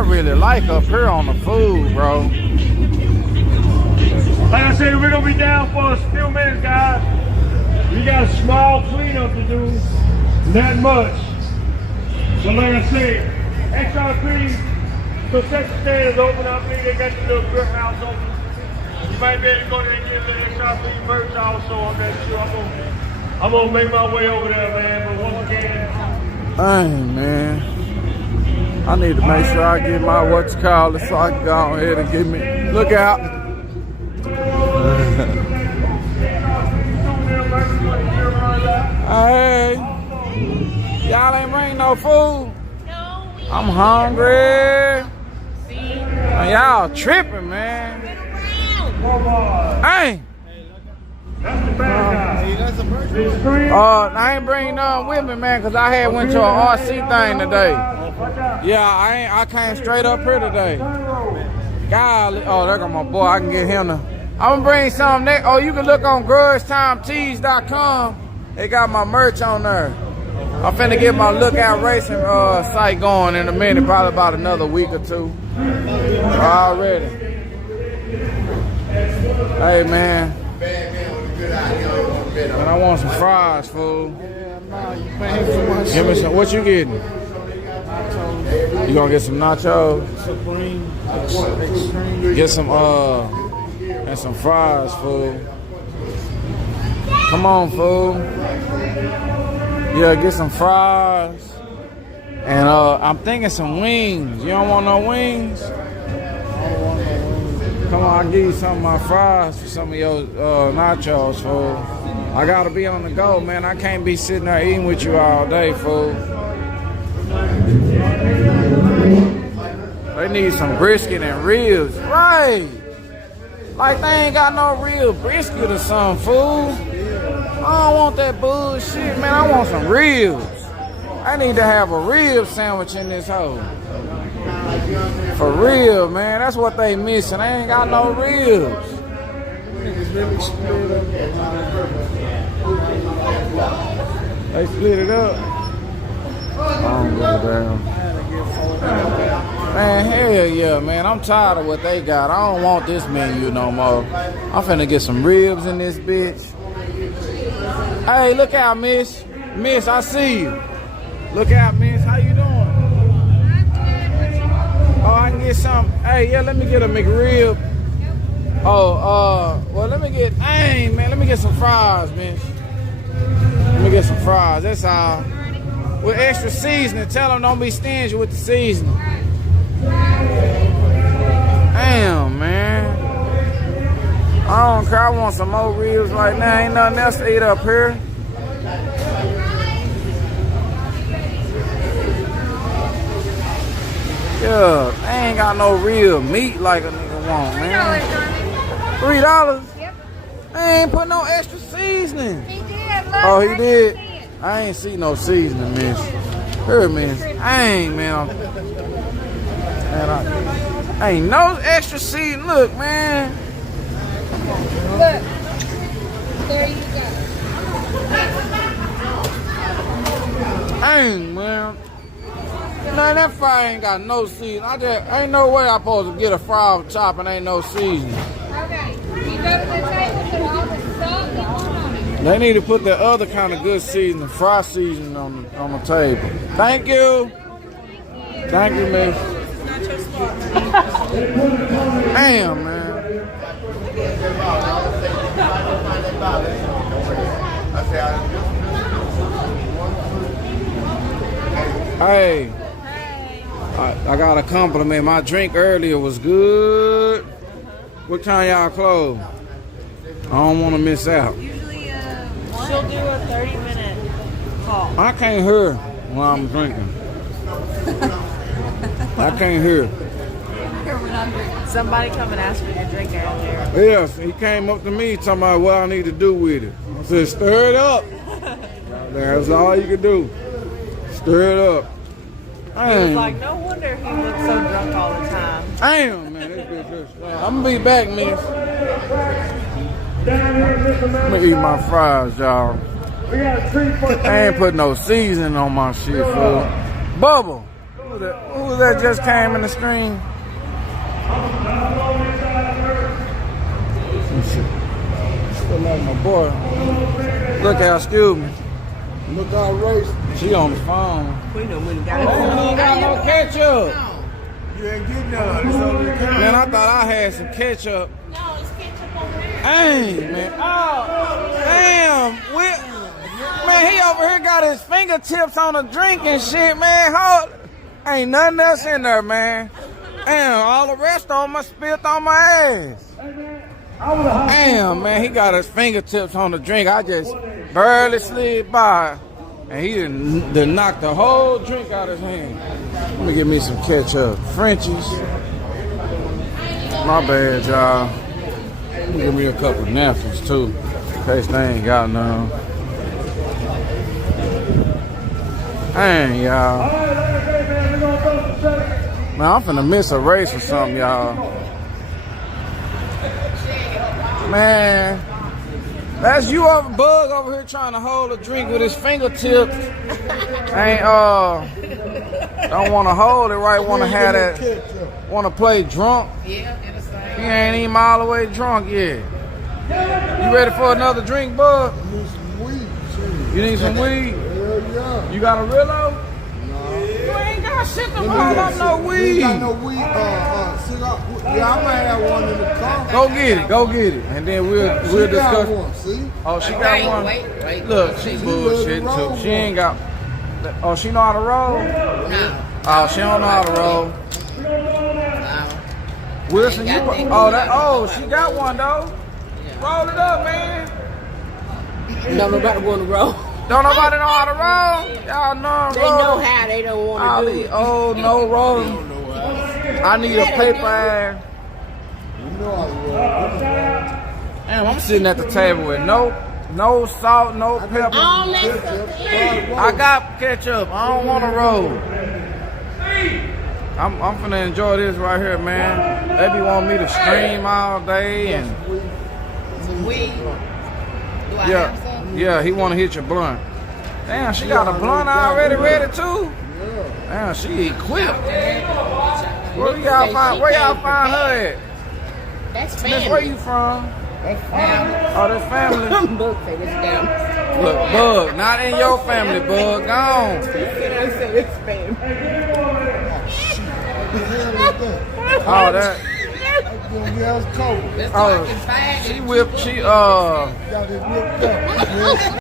I really like up here on the food, bro. Like I said, we're gonna be down for a few minutes, guys. We got a small cleanup to do, not much. So like I said, extra clean. So section stand is open up here. They got the little grill house open. You might be able to go there and get a little extra clean merch also. I'm not sure. I'm gonna make my way over there, man. But once again, Hey, man. I need to make sure I get my what's called so I can go ahead and get me. Look out. Hey, y'all ain't bring no food. I'm hungry. Y'all tripping, man. Hey. I ain't bring none with me, man, cause I had went to a RC thing today. Yeah, I came straight up here today. Golly, oh, there go my boy. I can get him to. I'm gonna bring some next. Oh, you can look on grudgetimetees.com. They got my merch on there. I'm finna get my Lookout Racing site going in a minute, probably about another week or two. Already. Hey, man. Man, I want some fries, fool. Give me some. What you getting? You gonna get some nachos? Get some and some fries, fool. Come on, fool. Yeah, get some fries. And I'm thinking some wings. You don't want no wings? Come on, I'll give you some of my fries for some of your nachos, fool. I gotta be on the go, man. I can't be sitting there eating with you all day, fool. They need some brisket and ribs. Right. Like they ain't got no real brisket or something, fool. I don't want that bullshit, man. I want some ribs. I need to have a rib sandwich in this hole. For real, man. That's what they missing. They ain't got no ribs. They split it up. I don't give a damn. Man, hell yeah, man. I'm tired of what they got. I don't want this menu no more. I'm finna get some ribs in this bitch. Hey, look out, miss. Miss, I see you. Look out, miss. How you doing? Oh, I can get some. Hey, yeah, let me get a McRib. Oh, well, let me get, dang, man, let me get some fries, miss. Let me get some fries, that's all. With extra seasoning. Tell them don't be stingy with the seasoning. Damn, man. I don't care. I want some more ribs right now. Ain't nothing else to eat up here. Yeah, they ain't got no real meat like a nigga want, man. $3? Yep. They ain't put no extra seasoning. He did. Look, Oh, he did? I ain't see no seasoning, miss. Here, miss. I ain't, man. Ain't no extra seasoning. Look, man. Look. There you go. Ain't, man. Man, that fry ain't got no seasoning. Ain't no way I'm supposed to get a fry off the top and ain't no seasoning. Okay. You go to the table, put all the salt and on it. They need to put that other kind of good seasoning, fry seasoning on the table. Thank you. Thank you, miss. Damn, man. Hey. I got a compliment. My drink earlier was good. What time y'all close? I don't want to miss out. Usually, she'll do a 30-minute call. I can't hear when I'm drinking. I can't hear. Somebody come and ask for your drink earlier. Yes, he came up to me talking about what I need to do with it. I said, stir it up. That's all you can do. Stir it up. He was like, no wonder he looks so drunk all the time. Damn, man, this bitch is. I'm gonna be back, miss. Let me eat my fries, y'all. I ain't put no seasoning on my shit, fool. Bubba. Who Who that just came in the screen? Look like my boy. Look out, excuse me. Look out, race. She on the phone. We know when he Oh, got you ain't got no ketchup. You ain't getting none. It's over the counter. Man, I thought I had some ketchup. No, it's ketchup over there. Dang, man. Oh, damn. Man, he over here got his fingertips on a drink and shit, man. Ain't nothing else in there, man. Damn, all the rest of them spilled on my ass. Damn, man, he got his fingertips on the drink. I just barely slid by. And he done knocked the whole drink out of his hand. Let me get me some ketchup. Frenchies. My bad, y'all. Let me give me a couple napkins, too. In case they ain't got none. Dang, y'all. Man, I'm finna miss a race or something, y'all. Man, that's you over Bug over here trying to hold a drink with his fingertips. Ain't don't want to hold it right. Want to have that. Want to play drunk. Yeah, in the same. He ain't even all the way drunk yet. You ready for another drink, Bug? You need some weed? Yeah. You got a Rillo? You ain't got shit to hold up no weed. You got no weed, cigar. Yeah, I might have one in the car. Go get it, and then we'll She discuss. got one, see? Oh, she got one. Wait. Look, she bullshit too. She ain't got. Oh, she know how to roll. No. Oh, she don't know how to roll. Wilson, you. Oh, she got one though. Roll it up, man. No, nobody want to roll. Don't nobody know how to roll. Y'all know They roll. know how. They don't want All to do these it. old no rolling. I need a paper ass. You know how to roll. Damn, I'm sitting at the table with no salt, no pepper. All that stuff in. I got ketchup. I don't want to roll. I'm finna enjoy this right here, man. They be wanting me to stream all day and Some weed. Do I have some? yeah. He want to hit your blunt. Damn, she got a blunt already ready too. Damn, she equipped. Where y'all find her at? That's Miss, where family. you from? That's family. Oh, that's family. Look, say this down. Look, Bug, not in your family, Bug. Gone. I said it's family. Oh, that. Gonna get us cold. That's Oh, fucking fine. she whipped. She Got it whipped up.